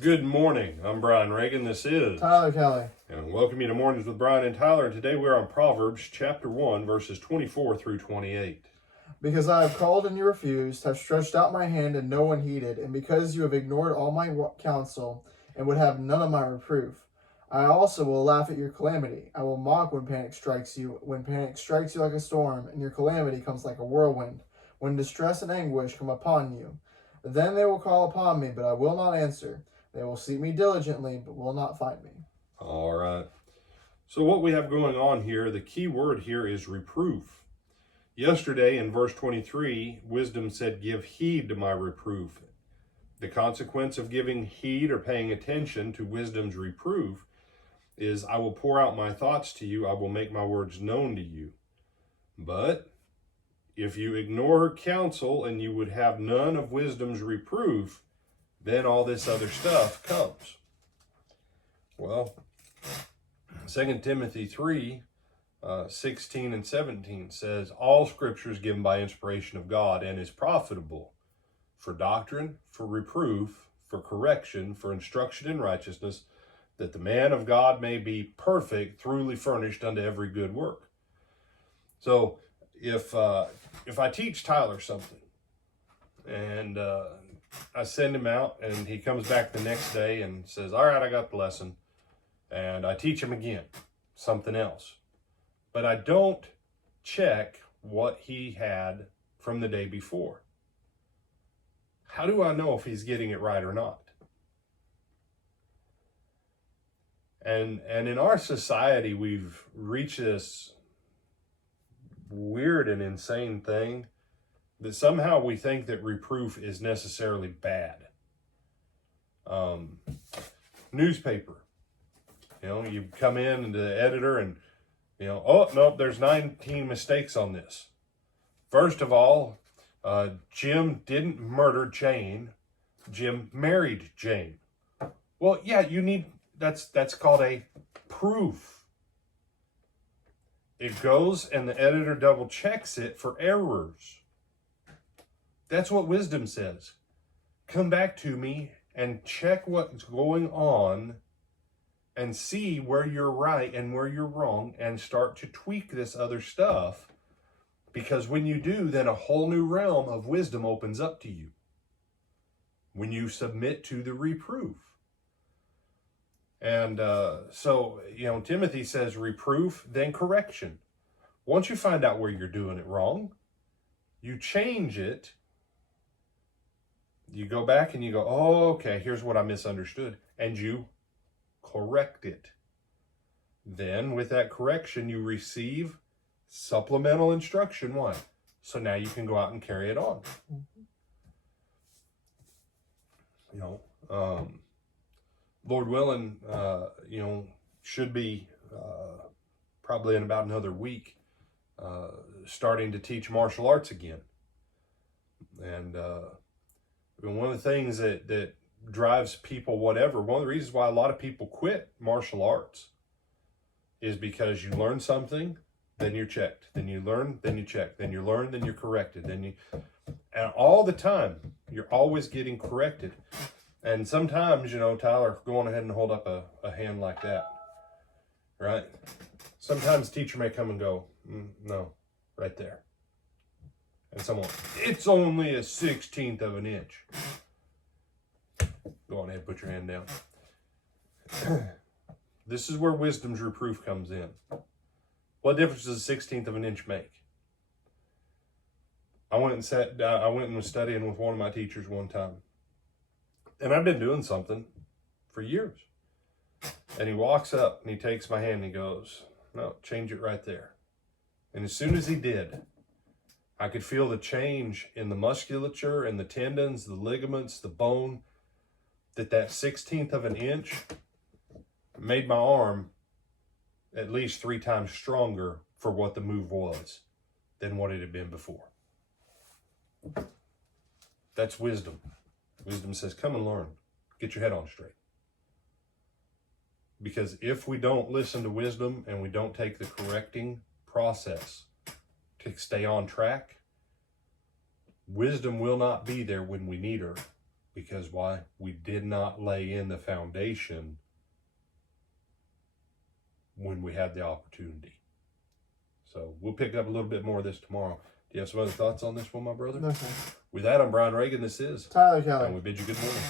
Good morning. I'm Brian Reagan. This is Tyler Kelly. And welcome you to Mornings with Brian and Tyler. And today we're on Proverbs chapter 1, verses 24 through 28. Because I have called and you refused, have stretched out my hand and no one heeded, and because you have ignored all my counsel and would have none of my reproof, I also will laugh at your calamity. I will mock when panic strikes you like a storm, and your calamity comes like a whirlwind, when distress and anguish come upon you. Then they will call upon me, but I will not answer. They will seek me diligently, but will not find me. All right. So what we have going on here, the key word here is reproof. Yesterday in verse 23, wisdom said, give heed to my reproof. The consequence of giving heed or paying attention to wisdom's reproof is, I will pour out my thoughts to you. I will make my words known to you. But if you ignore her counsel and you would have none of wisdom's reproof, then all this other stuff comes. Well, 2 Timothy 3, 16 and 17 says, all scripture is given by inspiration of God and is profitable for doctrine, for reproof, for correction, for instruction in righteousness, that the man of God may be perfect, thoroughly furnished unto every good work. So if I teach Tyler something and I send him out and he comes back the next day and says, all right, I got the lesson, and I teach him again something else, but I don't check what he had from the day before, how do I know if he's getting it right or not? And in our society, we've reached this weird and insane thing that somehow we think that reproof is necessarily bad. Newspaper, you come in and the editor and, oh, no, there's 19 mistakes on this. First of all, Jim didn't murder Jane. Jim married Jane. Well, yeah, that's called a proof. It goes and the editor double checks it for errors. That's what wisdom says. Come back to me and check what's going on and see where you're right and where you're wrong and start to tweak this other stuff. Because when you do, then a whole new realm of wisdom opens up to you when you submit to the reproof. And so, Timothy says reproof, then correction. Once you find out where you're doing it wrong, you change it. You go back and you go, oh, okay, here's what I misunderstood. And you correct it. Then with that correction, you receive supplemental instruction. Why? So now you can go out and carry it on. Lord willing, should be probably in about another week, starting to teach martial arts again. And one of the things that drives people, one of the reasons why a lot of people quit martial arts is because you learn something, then you're checked, then you learn, then you check, then you learn, then you're corrected, and all the time, you're always getting corrected. And sometimes, Tyler, go on ahead and hold up a hand like that, right? Sometimes teacher may come and go, no, right there. And someone, it's only a 16th of an inch. Go on ahead, put your hand down. This is where wisdom's reproof comes in. What difference does a 16th of an inch make? I went and was studying with one of my teachers one time. And I've been doing something for years. And he walks up and he takes my hand and he goes, no, change it right there. And as soon as he did, I could feel the change in the musculature and the tendons, the ligaments, the bone, that 16th of an inch made my arm at least 3 times stronger for what the move was than what it had been before. That's wisdom. Wisdom says, come and learn. Get your head on straight. Because if we don't listen to wisdom and we don't take the correcting process to stay on track, wisdom will not be there when we need her, Because why? We did not lay in the foundation when we had the opportunity. So we'll pick up a little bit more of this tomorrow. Do you have some other thoughts on this one, my brother? No, sir. With that, I'm Brian Reagan. This is Tyler Kelly. And we bid you good morning.